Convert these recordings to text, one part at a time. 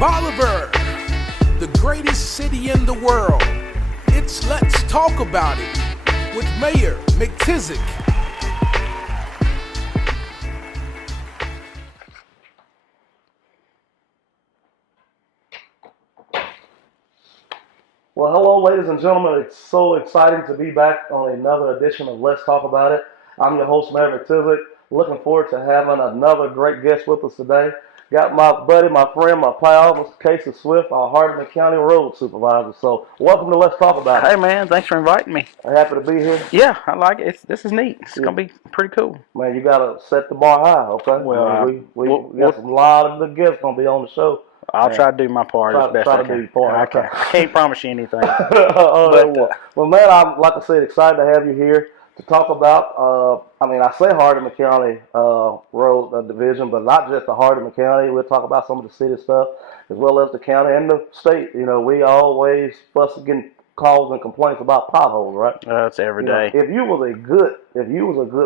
Bolivar, the greatest city in the world. It's Let's Talk About It with Mayor McTizic. Well, hello, ladies and gentlemen. It's so exciting to be back on another edition of Let's Talk About It. I'm your host, Mayor McTizic. Looking forward to having another great guest with us today. Got my buddy, my friend, my pal, Mr. Casey Swift, our Hardeman County Road Supervisor. So, welcome to Let's Talk About It. Hey, man, thanks for inviting me. I'm happy to be here. Yeah, I like it. This is neat. It's going to be pretty cool. Man, you got to set the bar high, okay? Well, we got a lot of good guests going to be on the show. I'll try to do my part as best I can. I can't promise you anything. Well, man, I'm, like I said, excited to have you here to talk about, I say Hardeman County Road Division, but not just the Hardeman County. We'll talk about some of the city stuff as well as the county and the state. You know, we always getting calls and complaints about potholes, right? That's every day. If you was a good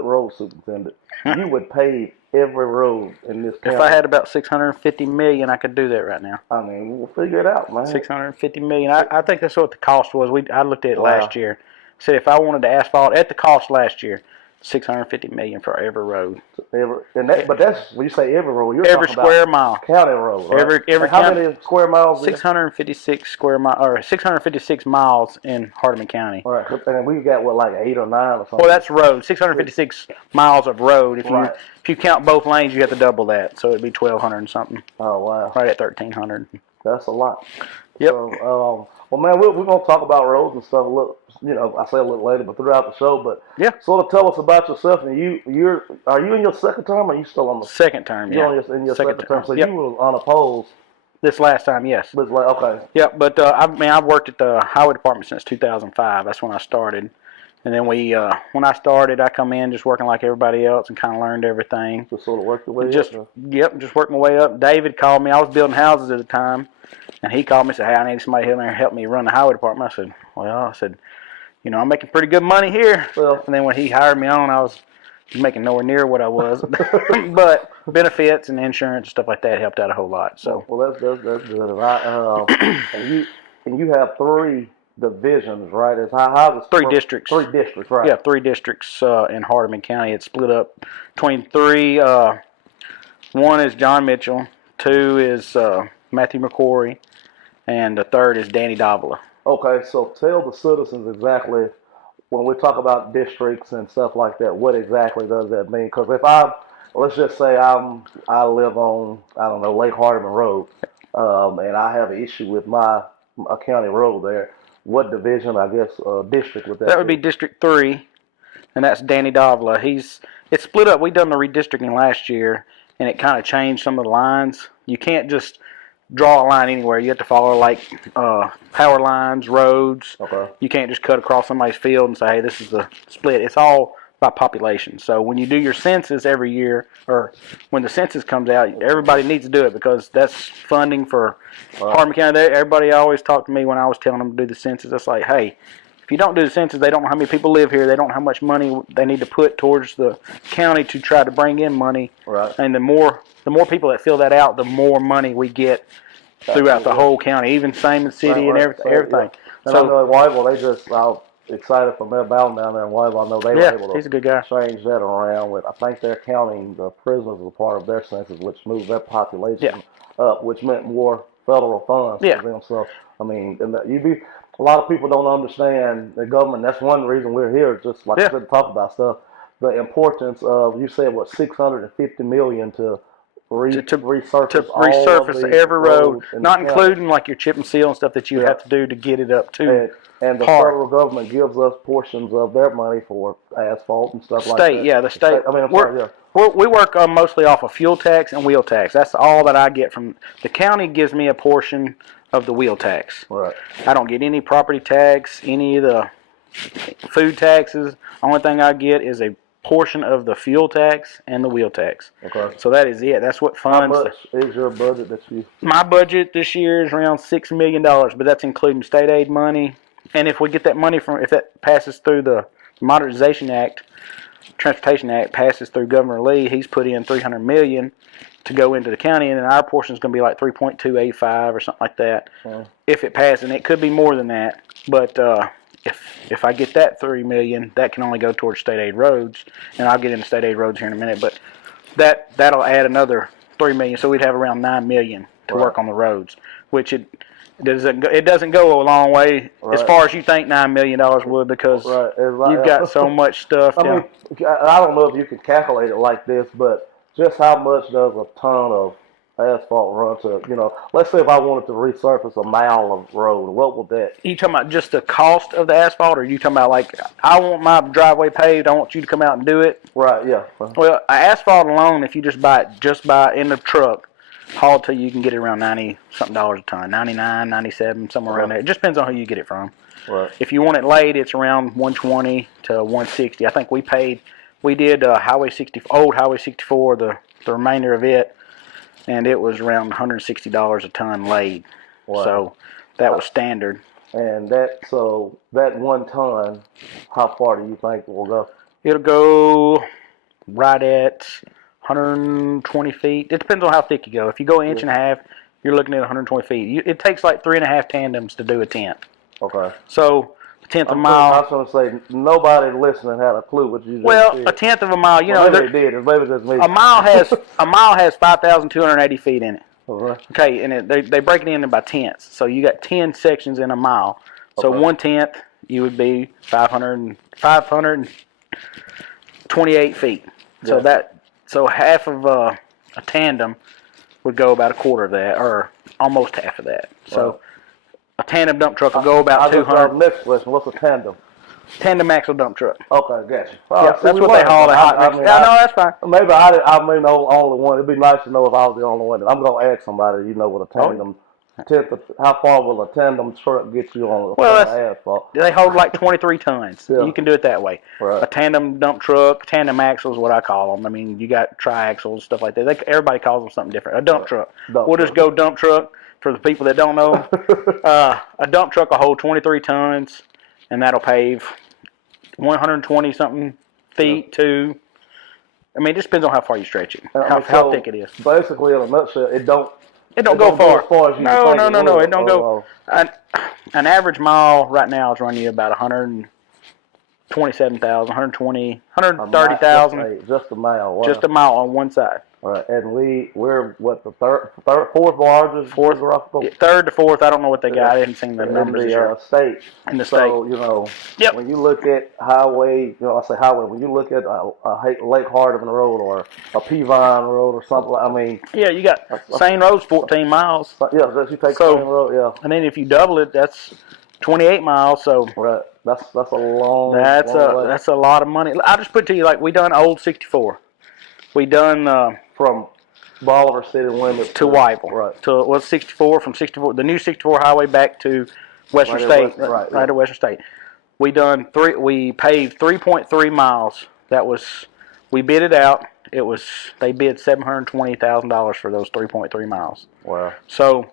road superintendent, you would pave every road in this county. If I had about $650 million, I could do that right now. I mean, we'll figure it out, man. $650 million. I think that's what the cost was. I looked at it last year. Said if I wanted to asphalt at the cost last year, $650 million for every road. But that's when you say every road, you're every talking square about mile, county road. Right? Every how county, many square miles? 656 square miles, or 656 miles in Hardeman County. All right, and we've got like 8 or 9 or something. Well, that's road. 656 miles of road. If you count both lanes, you have to double that, so it'd be 1,200 and something. Oh wow! Right at 1,300. That's a lot. Yep. So, well, man, we're gonna talk about roads and stuff a little. I say a little later, but throughout the show. But yeah, sort of tell us about yourself. And are you in your second term, or are you still on the second term? You're in your second term. So you were unopposed this last time, yes. But okay. Yeah, but I've worked at the highway department since 2005. That's when I started. And then when I started, I come in just working like everybody else and kind of learned everything. Just sort of worked your way up? Just working my way up. David called me. I was building houses at the time. And he called me and said, hey, I need somebody here to help me run the highway department. I said, I'm making pretty good money here. Well, and then when he hired me on, I was making nowhere near what I was. But benefits and insurance and stuff like that helped out a whole lot. So well, that's good. And you have 3 divisions, right? How's it 3 districts. 3 districts, right? Yeah, 3 districts in Hardeman County. It's split up between 3. 1 is John Mitchell. 2 is Matthew McCory. And the 3rd is Danny Davila. Okay, so tell the citizens exactly, when we talk about districts and stuff like that, what exactly does that mean? Because let's just say I live on, Lake Hardeman Road, and I have an issue with my county road there. What division, district would that be? That would be District 3, and that's Danny Davila. It's split up. We done the redistricting last year, and it kind of changed some of the lines. You can't just draw a line anywhere. You have to follow power lines, roads. Okay. You can't just cut across somebody's field and say, hey, this is a split. It's all by population. So when you do your census every year, or when the census comes out, everybody needs to do it because that's funding for Hardeman County. Everybody always talked to me when I was telling them to do the census. It's like, hey, if you don't do the census, they don't know how many people live here. They don't know how much money they need to put towards the county to try to bring in money. Right. And the more people that fill that out, the more money we get throughout the whole county, even same in city and everything. Yeah. And I know in Whiteville, I was excited for Mayor Bowden down there in Whiteville. I know they were able to he's a good guy. Change that around. I think they're counting the prisoners as a part of their census, which moves their population up, which meant more federal funds for them. So, a lot of people don't understand the government. That's one reason we're here, just like I said, to talk about stuff. The importance of, you said, $650 million to resurface every road, not including like your chip and seal and stuff that you have to do to get it up to. And the federal government gives us portions of their money for asphalt and stuff like that. The state. We work mostly off of fuel tax and wheel tax. That's all that I get from the county. Gives me a portion of the wheel tax. Right. I don't get any property tax, any of the food taxes. Only thing I get is a portion of the fuel tax and the wheel tax. Okay. So that is it. That's what funds. How much is your budget that you? My budget this year is around $6 million, but that's including state aid money. And if we get that money if that passes through the Modernization Act, Transportation Act passes through Governor Lee, he's put in $300 million. to go into the county, and then our portion is going to be like 3.285 or something like that. If it passes, and it could be more than that. But if I get that $3 million, that can only go towards state aid roads, and I'll get into state aid roads here in a minute. But that'll add another $3 million, so we'd have around $9 million to work on the roads, which it doesn't go a long way as far as you think $9 million would, because you've got so much stuff. I mean, I don't know if you can calculate it like this, but just how much does a ton of asphalt run to, you know, let's say if I wanted to resurface a mile of road, what would that? You talking about just the cost of the asphalt, or are you talking about like, I want my driveway paved, I want you to come out and do it? Right, yeah. Well, asphalt alone, if you just buy it in the truck, hauled to you can get it around $90-something a ton, 99, 97, somewhere around there. It just depends on who you get it from. Right. If you want it laid, it's around 120 to 160. I think we did old Highway 64, the remainder of it, and it was around $160 a ton laid. Wow. So that was standard. And that 1 ton, how far do you think it will go? It'll go right at 120 feet. It depends on how thick you go. If you go an inch and a half, you're looking at 120 feet. It takes like 3.5 tandems to do a tenth. Okay. So a tenth of a mile. I was going to say, nobody listening had a clue what you just said. A tenth of a mile. You know, maybe they did. Maybe just me. A mile has 5,280 feet in it. Okay. Okay, and they break it in by tenths. So you got 10 sections in a mile. So 1/10, you would be 528 feet. So so half of a tandem would go about a quarter of that, or almost half of that. So a tandem dump truck will go about 200. Next question, what's a tandem? Tandem axle dump truck. Okay, gotcha. Yeah, that's what they haul the hot mix. Yeah, no, that's fine. Maybe I may know the only one. It'd be nice to know if I was the only one. I'm going to ask somebody, you know, what a tandem. How far will a tandem truck get you on the asphalt? They hold like 23 tons. Yeah. You can do it that way. Right. A tandem dump truck, tandem axle is what I call them. I mean, you got triaxles, stuff like that. Everybody calls them something different. A dump truck. We'll just go dump truck for the people that don't know. A dump truck will hold 23 tons, and that'll pave 120-something feet to. I mean, it just depends on how far you stretch it, how thick it is. Basically, in a nutshell, it don't go far. As far as you no. It don't go. An average mile right now is running you about 127,000, 130,000. Just a mile. Wow. Just a mile on one side. Right, and we're what, the fourth largest? Third to fourth. I don't know what they got. I haven't seen the numbers in the state. In the state. So, you know, when you look at highway, you know, I say highway. When you look at Lake Hardeman Road or a Peavine Road or something, I mean. Yeah, you got Sane Road's 14 miles. Yeah, you take Sane Road. Yeah. And then if you double it, that's 28 miles. So. Right. That's a long. That's way. That's a lot of money. I'll just put it to you, like, we done old 64. We done from Bolivar city limits to Wyville. Right. To 64, from 64, the new 64 highway back to Western State. Right to Western State. We paved 3.3 miles. We bid it out. They bid $720,000 for those 3.3 miles. Wow. So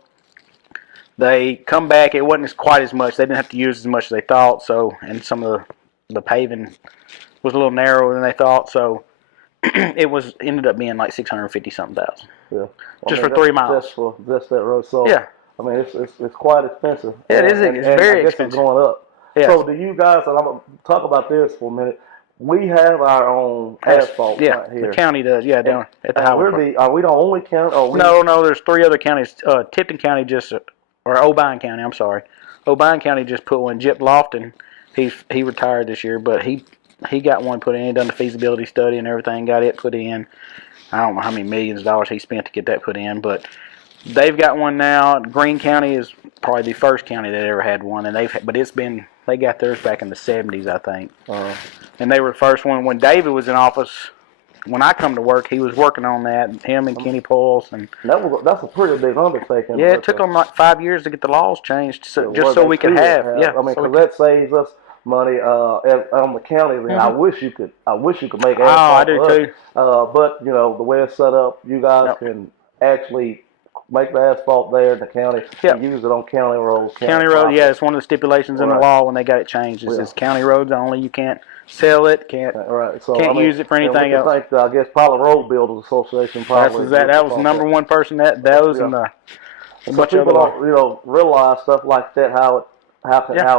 they come back. It wasn't quite as much. They didn't have to use as much as they thought. So, and some of the paving was a little narrower than they thought. So. It ended up being like $650-something thousand. Yeah, just for 3 miles. Just that road. So yeah, I mean it's quite expensive. Yeah, it is. It's very expensive. It's going up. Yeah. So do you guys? And I'm gonna talk about this for a minute. We have our own asphalt plant here. The county does. Yeah, down at the highway. Are we the only county? No. There's 3 other counties. Tipton County or O'Brien County. I'm sorry. O'Brien County just put one. Jip Lofton, he retired this year, but he got one put in. He done the feasibility study and everything. Got it put in. I don't know how many millions of dollars he spent to get that put in, but they've got one now. Greene County is probably the first county that ever had one, and they got theirs back in the 70s, I think. And they were the first one when David was in office. When I come to work, he was working on that. Him and Kenny Poles, and that's a pretty big undertaking. Yeah, it took them like 5 years to get the laws changed, so we could have. Yeah, I mean, because that saves us money on the county. Then I wish you could make asphalt. I do too. But you know the way it's set up, you guys can actually make the asphalt there in the county and use it on county roads. County road, yeah, it's one of the stipulations in the law when they got it changed. It's county roads only. You can't sell it, can't Right. So can't use it for and we anything can else. thank, I guess, probably Road Builders Association That's probably. that was the number one person that those Yeah. and a So bunch of people other. don't, realize stuff like that, Yeah. how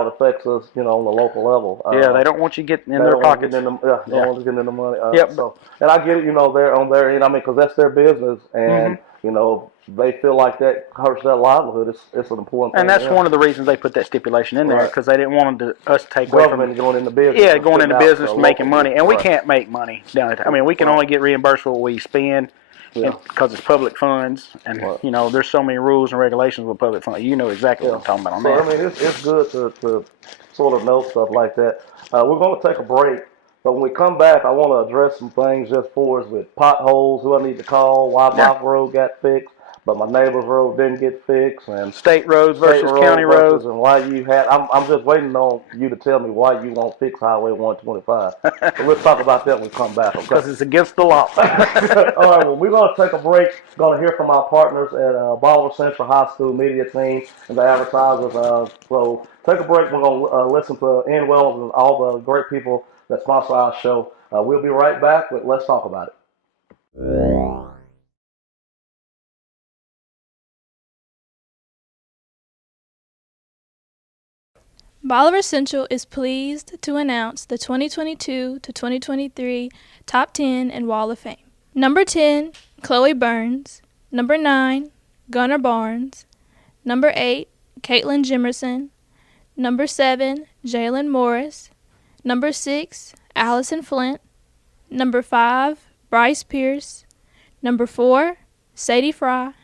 it affects us, on the local level. Yeah, they don't want you getting in They their don't want to pockets. get in the, don't want to get in the money. Yep. So, and I get it, they're on their end. I mean, because that's their business, and Mm-hmm. they feel like that hurts their livelihood. It's an important thing. And that's one of the reasons they put that stipulation in there, because they didn't want us to take away from government going into business. Yeah, going into business, making money, and we right. can't make money down there. I mean, we can only get reimbursed for what we spend, because it's public funds, and there's so many rules and regulations with public funds. You know exactly what I'm talking about on that. I mean, it's good to sort of know stuff like that. We're going to take a break, but when we come back, I want to address some things just for us with potholes, who I need to call, why my road got fixed, but my neighbor's road didn't get fixed, and state roads versus county roads, and why you had. I'm just waiting on you to tell me why you won't fix Highway 125. So let's talk about that when we come back. Okay? Because it's against the law. All right. Well, we're going to take a break. Going to hear from our partners at Bolivar Central High School media team and the advertisers. So take a break. We're going to listen to Ian Wells and all the great people that sponsor our show. We'll be right back with Let's Talk About It. Bolivar Central is pleased to announce the 2022 to 2023 Top 10 in Wall of Fame. Number 10, Chloe Burns. Number 9, Gunnar Barnes. Number 8, Caitlin Jimerson. Number 7, Jalen Morris. Number 6, Allison Flint. Number 5, Bryce Pierce. Number 4, Sadie Fry.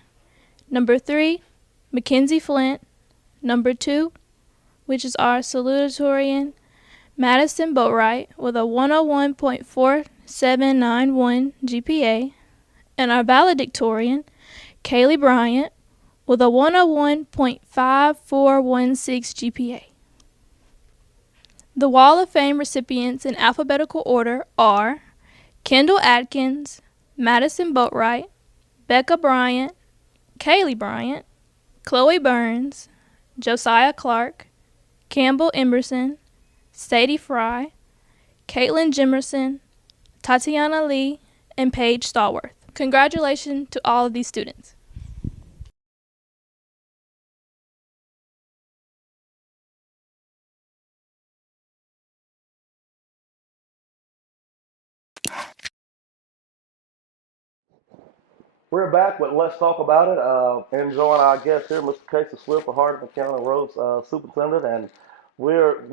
Number 3, Mackenzie Flint. Number 2, which is our salutatorian, Madison Boatwright, with a 101.4791 GPA, and our valedictorian, Kaylee Bryant, with a 101.5416 GPA. The Wall of Fame recipients in alphabetical order are Kendall Atkins, Madison Boatwright, Becca Bryant, Kaylee Bryant, Chloe Burns, Josiah Clark, Campbell Emerson, Sadie Fry, Caitlin Jimerson, Tatiana Lee, and Paige Stallworth. Congratulations to all of these students. We're back with Let's Talk About It. Enjoying our guest here, Mr. Casey Swift, the Hardeman County Road Superintendent, and we're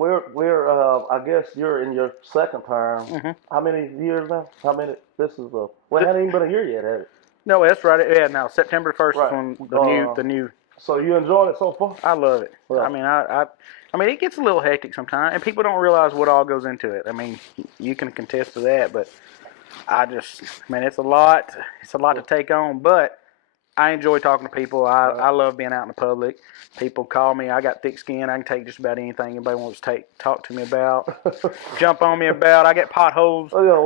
I guess you're in your second term. Mm-hmm. How many years now? How many? This is it hasn't even been a year yet, has it? No, that's right. Yeah, now September 1st is when the new. So you enjoying it so far? I love it. Yeah. I mean, I mean, it gets a little hectic sometimes, and people don't realize what all goes into it. I mean, you can contest to that, but it's a lot. It's a lot to take on, but I enjoy talking to people. I love being out in the public. People call me. I got thick skin. I can take just about anything anybody wants to talk to me about, jump on me about. I get potholes. Oh, yeah,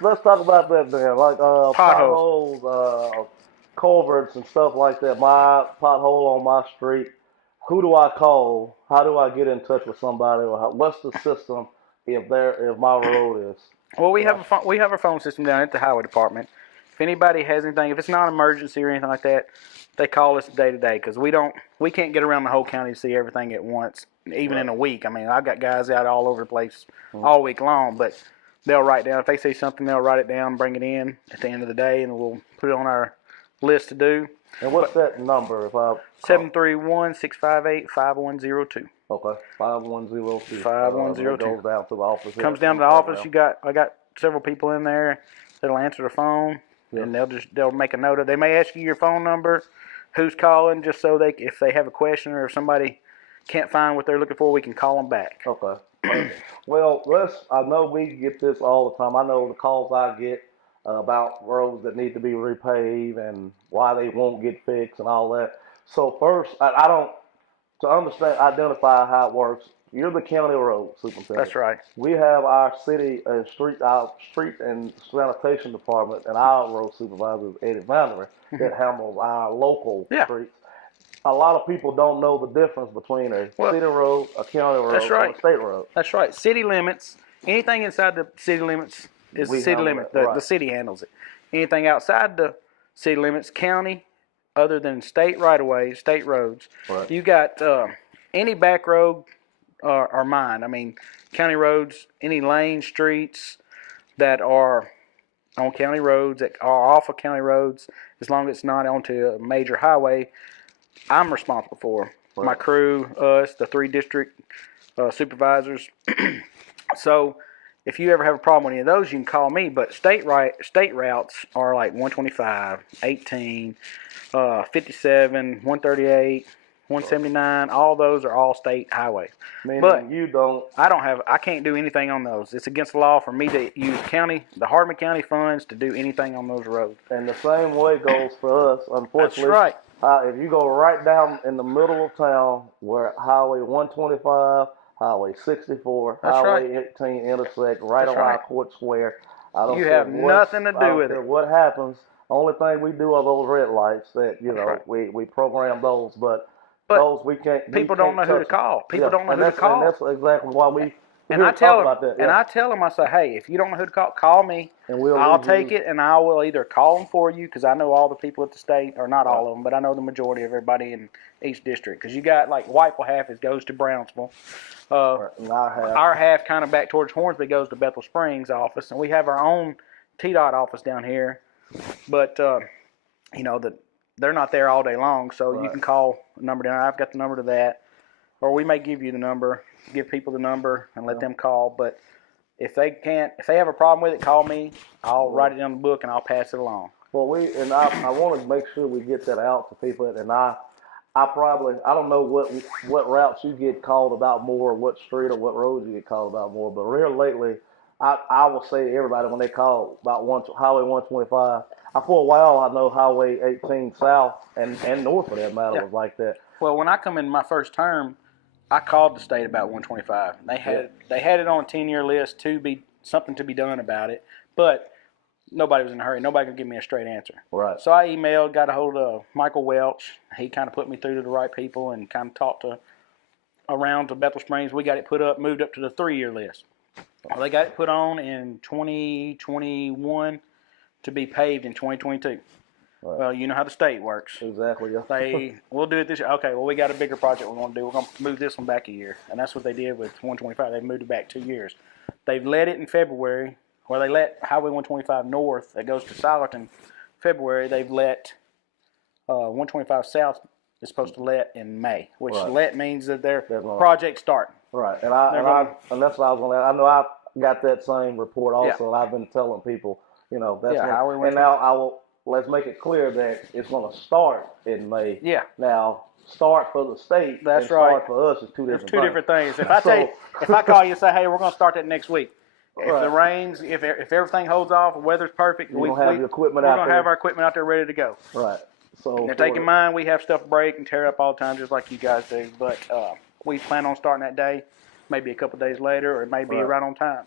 let's talk about that then. Like potholes, culverts and stuff like that. My pothole on my street. Who do I call? How do I get in touch with somebody? Or what's the system if my road is? Well, we have a phone system down at the highway department. If anybody has anything, if it's not an emergency or anything like that, they call us day to day, because we can't get around the whole county to see everything at once, even in a week. I mean, I've got guys out all over the place all week long, but they'll write down. If they see something, they'll write it down, bring it in at the end of the day, and we'll put it on our list to do. And what's that number? If I 731-658-5102. Okay, 5102. 5102. Goes down to the office. Comes down to the office. I got several people in there that'll answer the phone, and they'll make a note of. They may ask you your phone number, who's calling, just so if they have a question or if somebody can't find what they're looking for, we can call them back. Okay. Well, I know we get this all the time. I know the calls I get about roads that need to be repaved and why they won't get fixed and all that. So first, I don't, to identify how it works. You're the county road superintendent. That's right. We have our city and our street and sanitation department, and our road supervisor is Eddie Vandery that handles our local streets. A lot of people don't know the difference between a city road, a county road, and a state road. That's right. City limits anything inside the city limits is We the city handle limit. that, right. The city handles it. Anything outside the city limits, county, other than state right-of-ways, state roads, Right. you got any back road are mine. I mean, county roads, any lane, streets that are on county roads, that are off of county roads, as long as it's not onto a major highway, I'm responsible for. Right. My crew, us, the 3 district supervisors. So if you ever have a problem with any of those, you can call me. But state routes are like 125, 18, 57, 138, 179. All those are all state highways. Meaning But you don't. I can't do anything on those. It's against the law for me to use the Hardeman County funds to do anything on those roads. And the same way goes for us. Unfortunately, That's right. If you go right down in the middle of town, where Highway 125, Highway 64, That's Highway right. 18 intersect right That's on right. Court Square. I don't You care have nothing to do with it. What happens? Only thing we do are those red lights that right. we program those, but But those we can't. people don't know who to call. People don't know who to call. And that's exactly why we. And I tell them, about that. and I tell them, I say, hey, if you don't know who to call me. And I'll take it, and I will either call them for you, because I know all the people at the state, or not all Right. of them, but I know the majority of everybody in each district. Because you got, like, Whiteville half goes to Brownsville. And Our half kind of back towards Hornsby goes to Bethel Springs office, and we have our own TDOT office down here. But, they're not there all day long, so Right. you can call a number down. I've got the number to that. Or we may give you the number, give people the number, and let them call. But if they have a problem with it, call me. I'll write it down in the book and I'll pass it along. Well, I want to make sure we get that out to people, and I don't know what routes you get called about more, what street or what roads you get called about more, but real lately, I will say to everybody when they call about Highway 125, for a while I know Highway 18 south and north for that matter was like that. Well, when I come in my first term, I called the state about 125. They had it on a 10-year list to be something to be done about it, but nobody was in a hurry. Nobody could give me a straight answer. Right. So I emailed, got a hold of Michael Welch. He kind of put me through to the right people and kind of talked around to Bethel Springs. We got it put up, moved up to the 3-year list. Well, they got it put on in 2021 to be paved in 2022. Right. Well, you know how the state works. Exactly. Yeah. We'll do it this year. Okay, well, we got a bigger project we're going to do. We're going to move this one back a year. And that's what they did with 125. They moved it back 2 years. They've let it in February, where they let Highway 125 north that goes to Silerton February. They've let 125 south is supposed to let in May, which Right. let means that their project's starting. Right. And that's what I was going to add. I know I got that same report also, and I've been telling people, that's Highway 125. and now let's make it clear that it's going to start in May. Yeah. Now, start for the state That's and right. start for us is two different It's two different things. If So- I call you and say, hey, we're going to start that next week. If Right. the rains, if everything holds off, the weather's perfect, We're gonna have the equipment we're out going to there. have our equipment out there ready to go. Right. So They're taking mine. We have stuff break and tear up all the time, just like you guys do. But we plan on starting that day, maybe a couple of days later, or it may be right on time.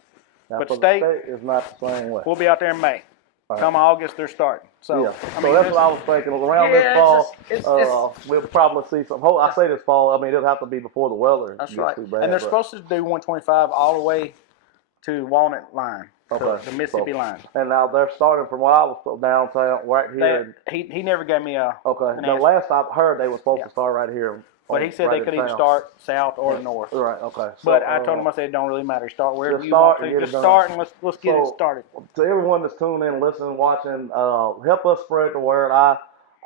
Now, But for state the state is not the same way. We'll be out there in May. Right. Come August, they're starting. So, Yeah. I So mean, that's what I was thinking. Around this fall, it's we'll probably see some. I say this fall. I mean, it'll have to be before the weather that's gets right. too bad. And they're but- supposed to do 125 all the way to Walnut line, to the Mississippi line. And now they're starting from what I was downtown, right here. He never gave me a. Okay. an The answer. last I heard, they were supposed to start right here. But he said right they could in either town. start south or north. Right. Okay. But I told him, I said, it don't really matter. Start wherever Just you want start and to. get it Just done. start and let's get it So, started. To everyone that's tuning in, listening, watching, help us spread the word. I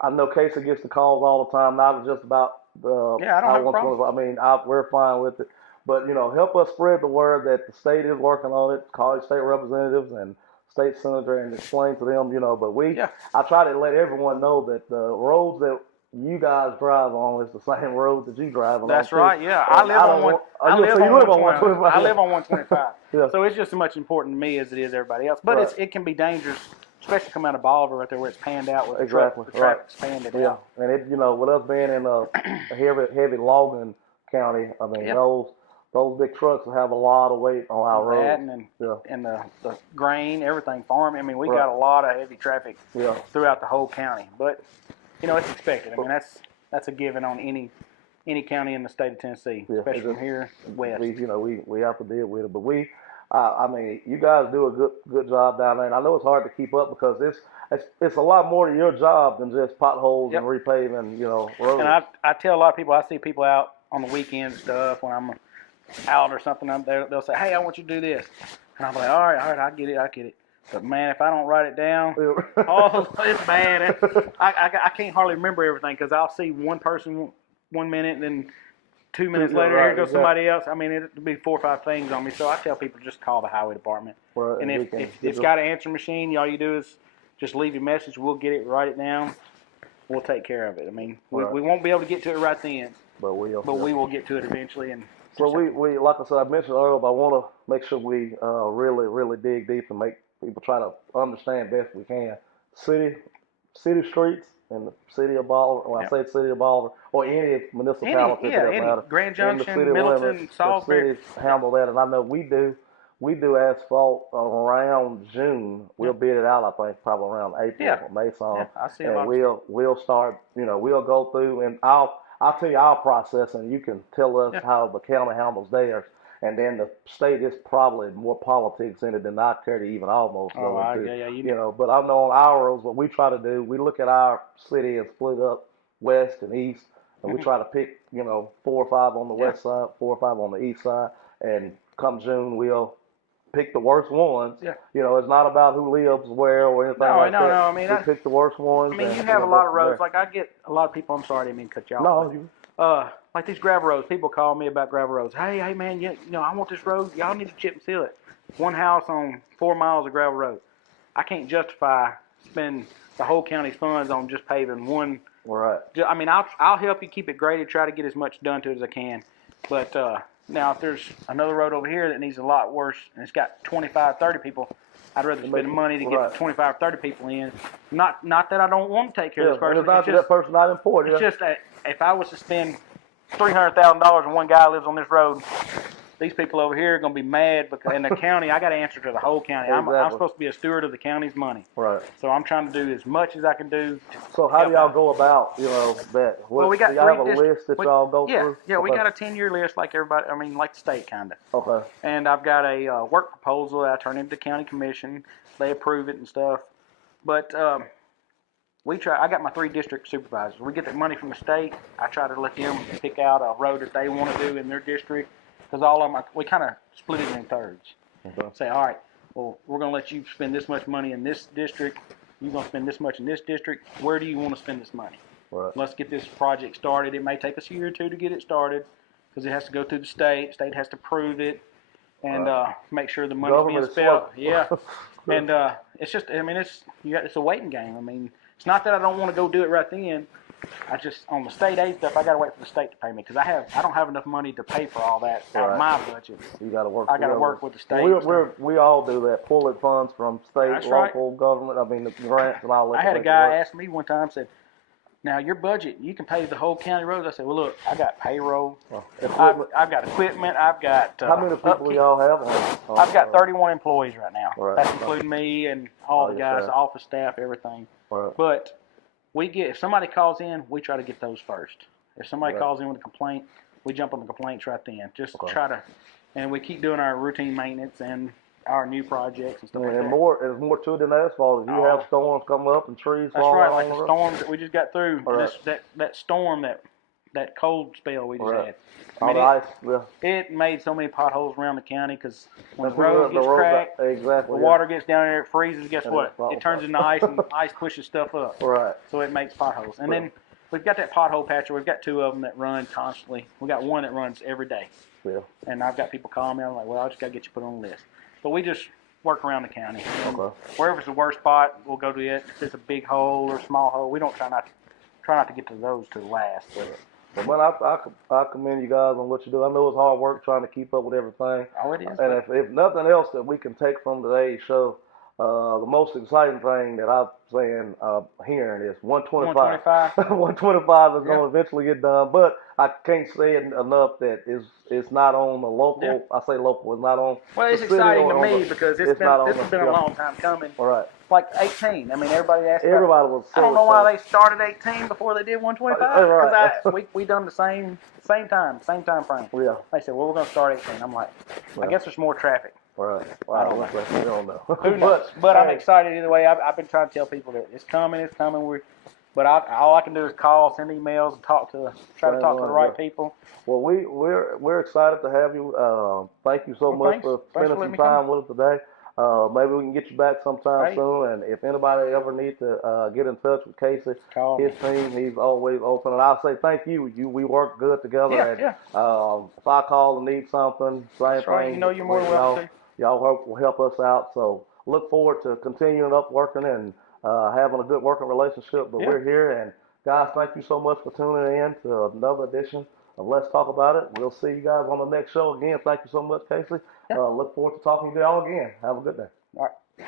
know Casey gets the calls all the time, not just about the. Yeah, I don't have a problem. I mean, we're fine with it. But, help us spread the word that the state is working on it, call it state representatives and state senator and explain to them, but I try to let everyone know that the roads that you guys drive on is the same road that you drive on. That's too. right. Yeah, And I live on one. I live on 125. I live on 125. Yeah. So it's just as much important to me as it is everybody else. But Right. it can be dangerous, especially coming out of Bolivar right there where it's panned out with Exactly. the traffic's panned Yeah, out. and it, with us being in a heavy logging county, I mean, those big trucks will have a lot of weight on our roads. And the grain, everything, farming. I mean, we Right. got a lot of heavy traffic Yeah. throughout the whole county. But, it's expected. I mean, that's a given on any county in the state of Tennessee, Yeah, especially from here west. We have to deal with it, but I mean, you guys do a good job down there, and I know it's hard to keep up because it's a lot more to your job than just potholes Yep. and repaving, roads. And I tell a lot of people, I see people out on the weekend stuff when I'm out or something. They'll say, "Hey, I want you to do this," and I'm like, "All right, I get it." But man, if I don't write it down, oh, it's bad. I can't hardly remember everything because I'll see one person 1 minute and then 2 minutes later, here goes somebody else. I mean, it'll be 4 or 5 things on me. So I tell people just call the highway department. Right, and if it's got an answer machine, all you do is just leave your message. We'll get it, write it down. We'll take care of it. I mean, we won't be able to get to it right then, but we will get to it eventually. And so we like I said, I mentioned earlier, but I want to make sure we really dig deep and make people try to understand best we can. City streets in the city of Bolivar. When I say city of Bolivar, or any municipality, any Grand Junction, Middleton, Salisbury, the cities handle that, and I know we do. We do asphalt around June. We'll bid it out, I think, probably around April or May. I see and we'll start. We'll go through, and I'll tell you our process, and you can tell us how the county handles theirs. And then the state is probably more politics in it than I care to even almost go into. But I know on our roads, what we try to do, we look at our city and split up west and east, and we try to pick, 4 or 5 on the west side, 4 or 5 on the east side, and come June, we'll pick the worst ones. Yeah. It's not about who lives where or anything like that. No. I mean, we pick the worst ones. I mean, you have a lot of roads. Like I get a lot of people. I'm sorry, I didn't mean to cut you off. No. Like these gravel roads, people call me about gravel roads. Hey, man, I want this road. Y'all need to chip and seal it. One house on 4 miles of gravel road. I can't justify spending the whole county's funds on just paving one. Right. I mean, I'll help you keep it graded, try to get as much done to it as I can. But now, if there's another road over here that needs a lot worse, and it's got 25, 30 people, I'd rather spend the money to get 25, 30 people in. Not that I don't want to take care of this person. It's not that person not important. It's just that if I was to spend $300,000 and one guy lives on this road, these people over here are going to be mad because in the county, I got to answer to the whole county. Exactly. I'm supposed to be a steward of the county's money. Right. So I'm trying to do as much as I can do. So how do y'all go about, that? Well, we got do y'all have a list that y'all go through? Yeah, we got a 10-year list like everybody. I mean, like the state kind of. Okay. And I've got a work proposal that I turn into the county commission. They approve it and stuff. But I got my 3 district supervisors. We get the money from the state. I try to let them pick out a road that they want to do in their district. Because all of them, we kind of split it in thirds. Okay. Say, all right, well, we're going to let you spend this much money in this district. You're going to spend this much in this district. Where do you want to spend this money? Right. Let's get this project started. It may take us a year or 2 to get it started because it has to go through the state. State has to prove it and make sure the money's being spent. Yeah. And it's just, I mean, it's a waiting game. I mean, it's not that I don't want to go do it right then. I just, on the state aid stuff, I got to wait for the state to pay me because I don't have enough money to pay for all that out of my budget. You got to work. I got to work with the state. We all do that. Pulling funds from state, local government. I mean, the grants and all that. I had a guy ask me one time, said, "Now your budget, you can pay the whole county roads." I said, "Well, look, I got payroll. I've got equipment. I've got how many people y'all have on? I've got 31 employees right now. Right. That's including me and all the guys, the office staff, everything. Right. But if somebody calls in, we try to get those first. If somebody calls in with a complaint, we jump on the complaints right then. Just try to, and we keep doing our routine maintenance and our new projects and stuff like that. And there's more to it than asphalt. You have storms come up and trees fall. That's right, like the storms that we just got through. That storm, that cold spell we just had. It made so many potholes around the county because when the road gets cracked, the water gets down there, it freezes. Guess what? It turns into ice, and ice pushes stuff up. Right. So it makes potholes. And then we've got that pothole patcher. We've got 2 of them that run constantly. We got one that runs every day. Yeah. And I've got people calling me. I'm like, well, I just got to get you put on the list. But we just work around the county. Wherever it's the worst spot, we'll go to it. If it's a big hole or a small hole, we don't try not to get to those to last. But man, I commend you guys on what you do. I know it's hard work trying to keep up with everything. Oh, it is. And if nothing else that we can take from today's show, the most exciting thing that I'm saying, hearing is 125. 125 is going to eventually get done, but I can't say it enough that it's not on the local. Yeah. I say local. It's not on. Well, it's exciting to me because this has been a long time coming. All right. Like 18. I mean, everybody asked. Everybody was. I don't know why they started 18 before they did 125. Because we done the same time frame. Yeah. They said, well, we're going to start 18. I'm like, I guess there's more traffic. Right. I don't Wow. We don't know. Who knows? But I'm hey, excited either way. I've been trying to tell people that it's coming, it's coming. But all I can do is call, send emails, and try to talk to the right people. Well, we're excited to have you. Thank you so much for spending some time with us today. Maybe we can get you back sometime soon. And if anybody ever needs to get in touch with Casey, his team, he's always open. And I'll say thank you. We work good together. Yeah. If I call and need something, same thing. You know you're more than welcome to. Y'all will help us out. So look forward to continuing up working and having a good working relationship. But we're here. And guys, thank you so much for tuning in to another edition of Let's Talk About It. We'll see you guys on the next show again. Thank you so much, Casey. Look forward to talking to y'all again. Have a good day. All right.